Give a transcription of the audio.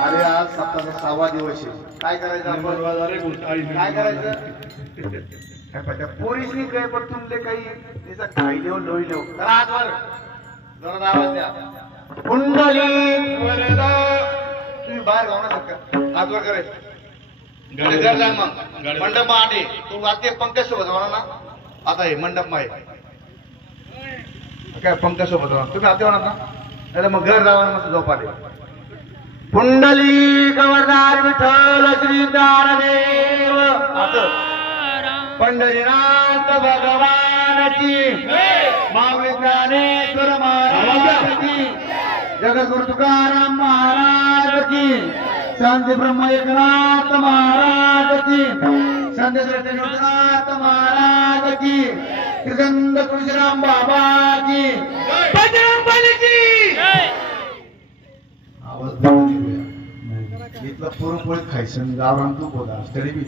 अरे आज सप्ताहाचा 6वा दिवस आहे. काय करायचं आपण? काय करायचं? पोरीसनी काय पण तुमले काही त्याचा काही लिहून लोई लिहू करा. आजवर जरा आवाज द्या. कुंडली तुम्ही बाहेर जाऊ ना शकता. आजवर करायचं घर जा. मग मंडप आटे तू वाटते पंकज सोबत होणार ना. आता हे मंडप माहे काय पंकज सोबत होणार तुम्ही आते होणार ना. नाही मग घर जावा मस्त झोपाटे. पुंडली गवर्धार विठ्ठल श्री ज्ञानदेव पंढरीनाथ भगवानची माऊली ज्ञानेश्वर महाराज की जगद्गुरु तुकाराम महाराज की संत ब्रह्म एकनाथ महाराज की संत श्रेष्ठ निवृत्तनाथ महाराज की श्रीगंध तुळशीराम बाबा की बजरंगबली की आवाज इथलं पुरणपोळी खायचं गावरान तूप होता तरी बी